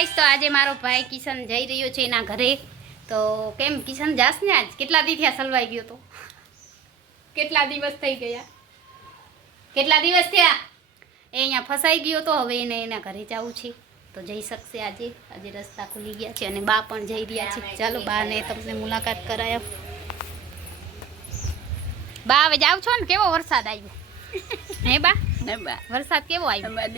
Guys તો આજે મારો ભાઈ કિશન જઈ રહ્યો છે એના ઘરે. તો કેમ કિશન જાસ ને આજ? કેટલા દી થયા સલવાઈ ગયો તો? કેટલા દિવસ થઈ ગયા? કેટલા દિવસ થયા? એ અહીંયા ફસાઈ ગયો તો હવે એને એના ઘરે જવું છે તો જઈ શકશે આજે. આજે રસ્તા ખુલી ગયા છે અને બા પણ જઈ રહ્યા છે. ચાલો બાને તમને મુલાકાત કરાયા. બા હવે જાવ છો ને? કેવો વરસાદ આવ્યો હે બા? વરસાદ કેવો આવ્યો?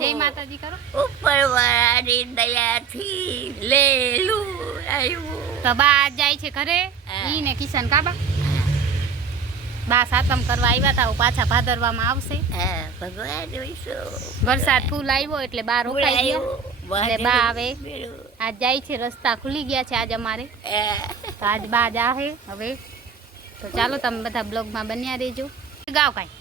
જય માતાજી કરો. ઉપરવાળાની દયાથી લેલું આવ્યું. તો બા જાય છે ઘરે ઈ ને કિશન કાબા. બા સાતમ કરવા આવ્યા હતા, પાછા ભાદરવામાં આવશે. ભગવાન વરસાદ ફૂલ આવ્યો એટલે બા રોકાઈ ગયો એટલે બા આવે આજ જાય છે. રસ્તા ખુલી ગયા છે આજ અમારે તો આજ બા જાહે હવે. તો ચાલો તમે બધા બ્લોગમાં બન્યા રહેજો. ગાવ કાંઈ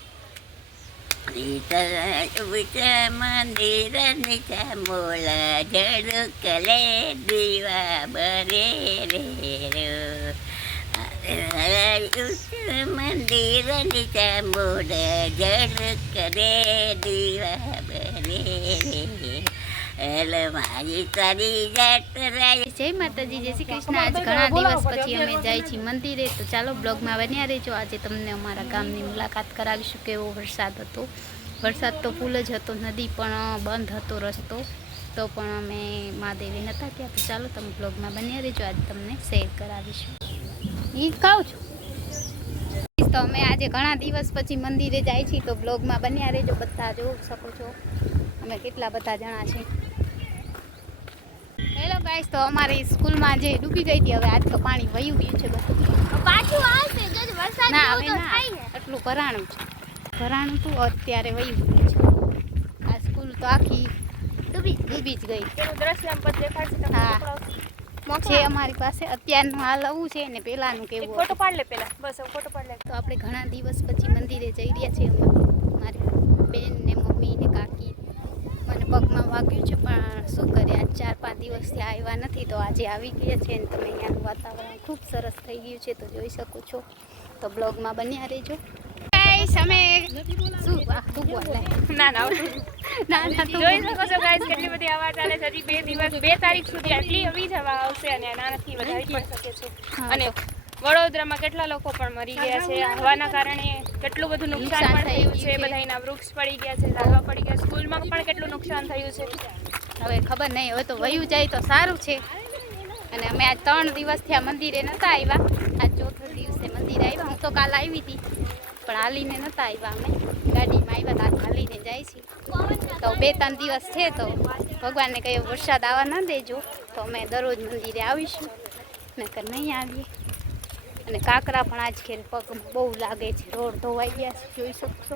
મંદિર નીચા મોલા ઝડકલે દીવા બરે રે મંદિર નીચા મોલા ઝડકલે દીવા બરે રે મારી તારી જાત્રા. જય માતાજી, જય શ્રી કૃષ્ણ. આજ ઘણા દિવસ પછી અમે જાય છીએ મંદિરે તો ચાલો બ્લોગમાં બન્યા રહેજો. આજે તમને અમારા ગામની મુલાકાત કરાવીશું. કેવો વરસાદ હતો. વરસાદ તો ફૂલ જ હતો, નદી પણ બંધ હતો રસ્તો, તો પણ અમે મહાદેવી નહોતા ત્યાં. તો ચાલો તમે બ્લોગમાં બન્યા રહેજો. આજે તમને શેર કરાવીશું. એ કહું છું તો અમે આજે ઘણા દિવસ પછી મંદિરે જાય છીએ તો બ્લોગમાં બન્યા રહેજો. બધા જોઈ શકો છો અમે કેટલા બધા જણા છે. હેલો ગાઈસ, તો અમારી સ્કૂલમાં જે ડૂબી ગઈ હતી હવે આજ તો પાણી વયું ગયું છે. પાછું આવશે જો વરસાદ ના જેવું હવે તો ના, થાય ને. એટલું ભરાણું છે. ભરાણું તું અત્યારે વયું ગયું છે. આ સ્કૂલ તો આખી ડૂબી જ ગઈ. તેનું દ્રશ્ય આમ પછી દેખાડશે તમને. હા છે અમારી પાસે અત્યારનું હાલ આવું છે ને પહેલાનું કેવું ફોટો પાડ લે પેલા. બસ હવે ફોટો પાડ લે. તો આપણે ઘણા દિવસ પછી મંદિરે જઈ રહ્યા છીએ. મારી બેન ને મમ્મી ને કાકી. મને પગમાં વાગ્યું છે પણ શું કરીએ, આજ 4-5 દિવસથી આવ્યા નથી તો આજે આવી ગયા છે. અને તમે અહીંયાનું વાતાવરણ ખૂબ સરસ થઈ ગયું છે તો જોઈ શકો છો. તો બ્લોગમાં બન્યા રહેજો. અમે શું તું બોલ ના ના ના જોઈ શકો છો ગાઈસ કેટલી બધી હવા ચાલે છે. હજી 2 દિવસ 2 તારીખ સુધી આટલી હવી જ હવા આવશે અને આનાથી વધારી પણ શકે છે. અને વડોદરામાં કેટલા લોકો પણ મરી ગયા છે હવાના કારણે. કેટલું બધું નુકસાન પણ થયું છે. બધાના વૃક્ષ પડી ગયા છે, ઝાડવા પડી ગયા. સ્કૂલમાં પણ કેટલું નુકસાન થયું છે. હવે ખબર નહીં, હવે તો વયું જાય તો સારું છે. અને અમે આજ 3 દિવસથી આ મંદિરે નહોતા આવ્યા. આજ 4થા દિવસે મંદિરે આવ્યા. હું તો કાલ આવી હતી પણ હાલીને નહોતા આવ્યા. અમે ગાડીમાં આવ્યા હતા, હાલીને જાય છે. તો 2-3 દિવસ છે તો ભગવાનને કહ્યું વરસાદ આવવા ન દેજો તો અમે દરરોજ મંદિરે આવીશું, નકર નહીં આવીએ. અને કાકરા પણ આજ ખેર પગમાં બહુ લાગે છે. રોડ ધોવાઈ ગયા છે જોઈ શકશો.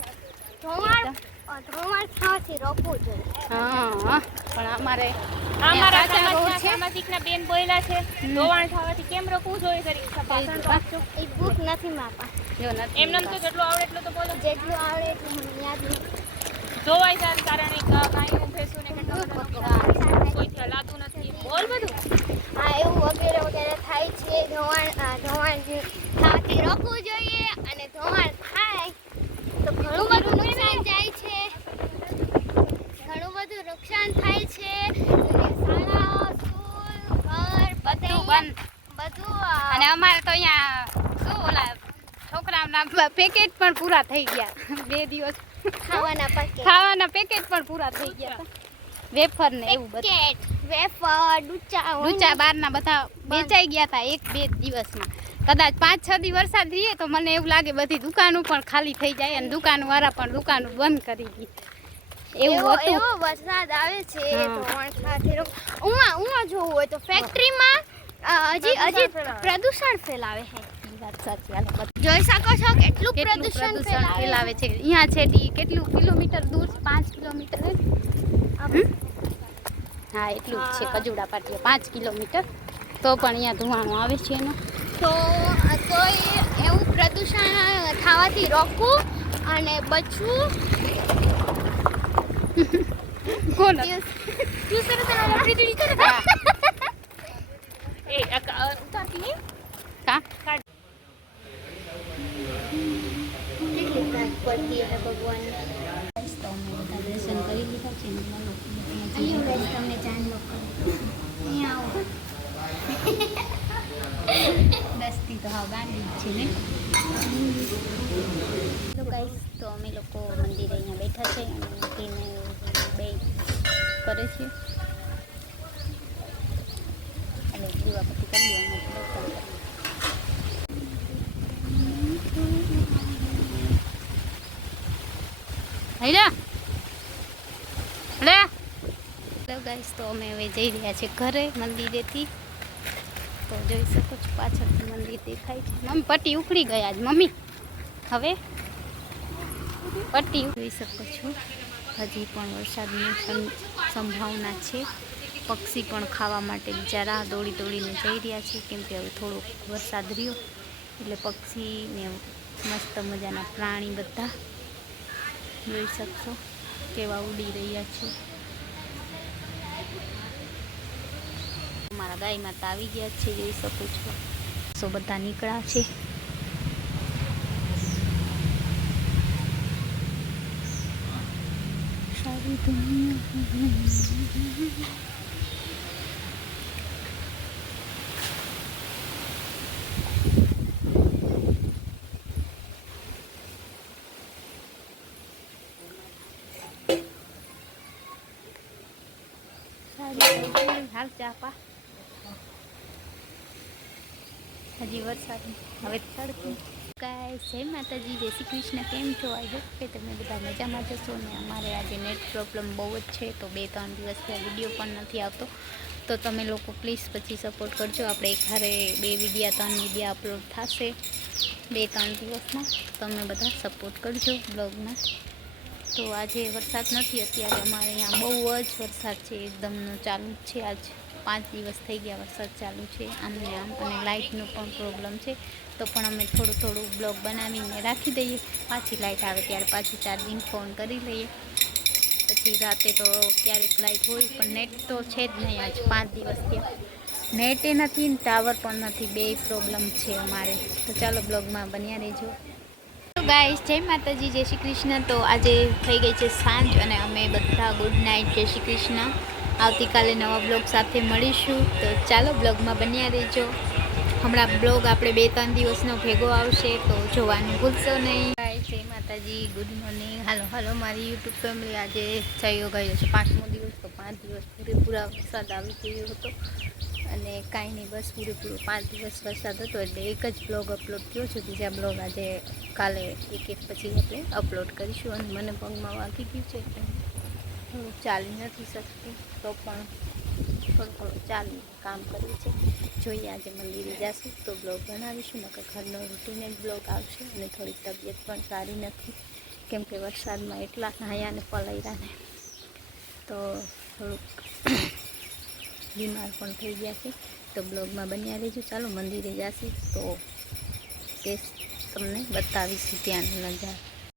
ધોવાણ થવાથી રોકવું જોઈએ. હા પણ અમારે અમારા કાચા રોડ છે. સામાજિકના બેન બોયલા છે ધોવાણ થવાથી કેમ રોકવું જોઈએ કરી ભાષણ તો આપજો. એ બુક નથી માપા. જો નથી એમને તો જેટલું આવડે એટલું તો બોલો. જેટલું આવડે એટલું મને યાદ નથી. ધોવાઈ જાય કારણે ગાયું ભેંસું ને કેટલું બધું કોઈ ચલાતું નથી. બોલ બધું. હા એવું વગેરે વગેરે થાય છે. ધોવાણ થવાથી રોકવું જોઈએ. અને ધોવાણ થાય તો ઘણું બધું નુકસાન જાય છે. ઘણું બધું નુકસાન થાય છે. શાળાઓ, સ્કૂલ, ઘર બધું બંધ. અને અમારે તો અહીંયા શું ઓલા છોકરાઓના પેકેટ પણ પૂરા થઈ ગયા. 2 દિવસ ખાવાના પેકેટ પણ પૂરા થઈ ગયા. વેફર ને એવું બધું, વેફર, ડૂચા બારના બધા વેચાઈ ગયા હતા 1-2 દિવસમાં. કદાચ 5-6 દિવસ વરસાદ રહીએ તો મને એવું લાગે બધી દુકાનો પણ ખાલી થઈ જાય અને દુકાનવાળા પણ દુકાનો બંધ કરી દી. એવું હતું. એવો વરસાદ આવે છે ધોવાણ થવાથી ઉમાં જોવું હોય તો ફેક્ટરીમાં હજી પ્રદૂષણ ફેલાવે છે. વાત સાચી. હાલો જોઈ શકો છો કેટલું કેટલું પ્રદૂષણ પ્રદૂષણ ફેલાવે છે. અહીંયા છે કેટલું કિલોમીટર દૂર? 5 કિલોમીટર હે? હા એટલું જ છે. કજુડા પાટીએ 5 કિલોમીટર તો પણ અહીંયા ધુવાણું આવે છે એનો. તો એવું પ્રદૂષણ થવાથી રોકવું અને બચવું. કોણ એ ઉતારતી કા પડતી હે ભગવાન. તો અમે બધા દર્શન કરી લીધા છે. લોકો અહીંયા આવો દસતી તો હા ગાંડી જ છે ને. તો ગાઈસ તો અમે લોકો મંદિરે અહીંયા બેઠા છે અને મૂકીને બે કરે છે અને દીવાપતિ કરી અને દર્શન કરીએ. હેલો ગાઈસ તો અમે હવે જઈ રહ્યા છે ઘરે મંદિરેથી. તો જોઈ શકો છો પાછળથી મંદિર દેખાય છે. મમ્મી પટ્ટી ઉખડી ગયા આજ મમ્મી. હવે પટ્ટી જોઈ શકો છો. હજી પણ વરસાદની સંભાવના છે. પક્ષી પણ ખાવા માટે બિચારા દોડી દોડીને જઈ રહ્યા છે, કેમ કે હવે થોડોક વરસાદ રહ્યો એટલે પક્ષીને મસ્ત મજાના પ્રાણી બધા જોઈ શકશો કેવા ઉડી રહ્યા છે. મારા ગાય માતા આવી ગયા છે, જોઈ શકો છો. સો બધા નીકળ્યા છે. સારી દુનિયા હાલ ચાપા હજી વરસાદ હવે તડકી. ગાઈસ જય માતાજી, જય શ્રી કૃષ્ણ. કેમ છો? આઈ હોપ કે તમે બધા મજામાં જશો ને. અમારે આજે નેટ પ્રોબ્લેમ બહુ જ છે, તો 2-3 દિવસથી આ વિડીયો પણ નથી આવતો. તો તમે લોકો પ્લીઝ પછી સપોર્ટ કરજો. આપણે એક હારે 2 વિડીયા 3 વિડીયા અપલોડ થશે 2-3 દિવસમાં. તમે બધા સપોર્ટ કરજો બ્લોગમાં. તો આજે વરસાદ નથી, અત્યારે અમારે અહીંયા બહુ જ વરસાદ છે, એકદમનો ચાલુ જ છે. આજ 5 દિવસ થઈ ગયા વરસાદ ચાલુ છે આમને આમ, અને લાઇટનો પણ પ્રોબ્લેમ છે. તો પણ અમે થોડું બ્લોગ બનાવીને રાખી દઈએ, પાછી લાઇટ આવે ત્યારે પાછું ચાર્જિંગ ફોન કરી લઈએ. પછી રાતે તો ક્યારેક લાઇટ હોય, પણ નેટ તો છે જ નહીં. આજ 5 દિવસ થયા નેટે નથી ને ટાવર પણ નથી, 2 પ્રોબ્લેમ છે અમારે. તો ચાલો બ્લોગમાં બન્યા રહેજો. તો ગાઈસ જય માતાજી, જય શ્રી કૃષ્ણ. તો આજે થઈ ગઈ છે સાંજ અને અમે બધા ગુડ નાઇટ, જય શ્રી કૃષ્ણ. આવતીકાલે નવા બ્લોગ સાથે મળીશું. તો ચાલો બ્લોગમાં બન્યા રહેજો. હમણાં બ્લોગ આપણે 2-3 દિવસનો ભેગો આવશે, તો જોવાનું ભૂલશો નહીં. ગાઈસ જય માતાજી, ગુડ મોર્નિંગ. હાલો મારી યુટ્યુબ ફેમિલી. આજે થયો ગયો છે 5મો દિવસ. તો 5 દિવસ પૂરેપૂરા વરસાદ આવી ગયો હતો અને કાંઈ નહીં, બસ પૂરેપૂરો 5 દિવસ વરસાદ હતો એટલે એક જ બ્લોગ અપલોડ થયો છે. બીજા બ્લોગ આજે કાલે એક પછી આપણે અપલોડ કરીશું. અને મને પગમાં વાગી ગયું છે એટલે હું ચાલી નથી શકતી, તો પણ થોડું ચાલી કામ કર્યું છે. જોઈએ આજે મંદિરે જઈશું તો બ્લોગ બનાવીશું, નકર ઘરનો રૂટીન જ બ્લોગ આવશે. અને થોડીક તબિયત પણ સારી નથી, કેમ કે વરસાદમાં એટલા નાહ્યા ને પલાયરા ને, તો થોડુંક બીમાર પણ થઈ ગયા છે. તો બ્લોગમાં બન્યા રહેજો. ચાલો મંદિરે જઈશું તો કે તમને બતાવીશું ત્યાંનો નજારો.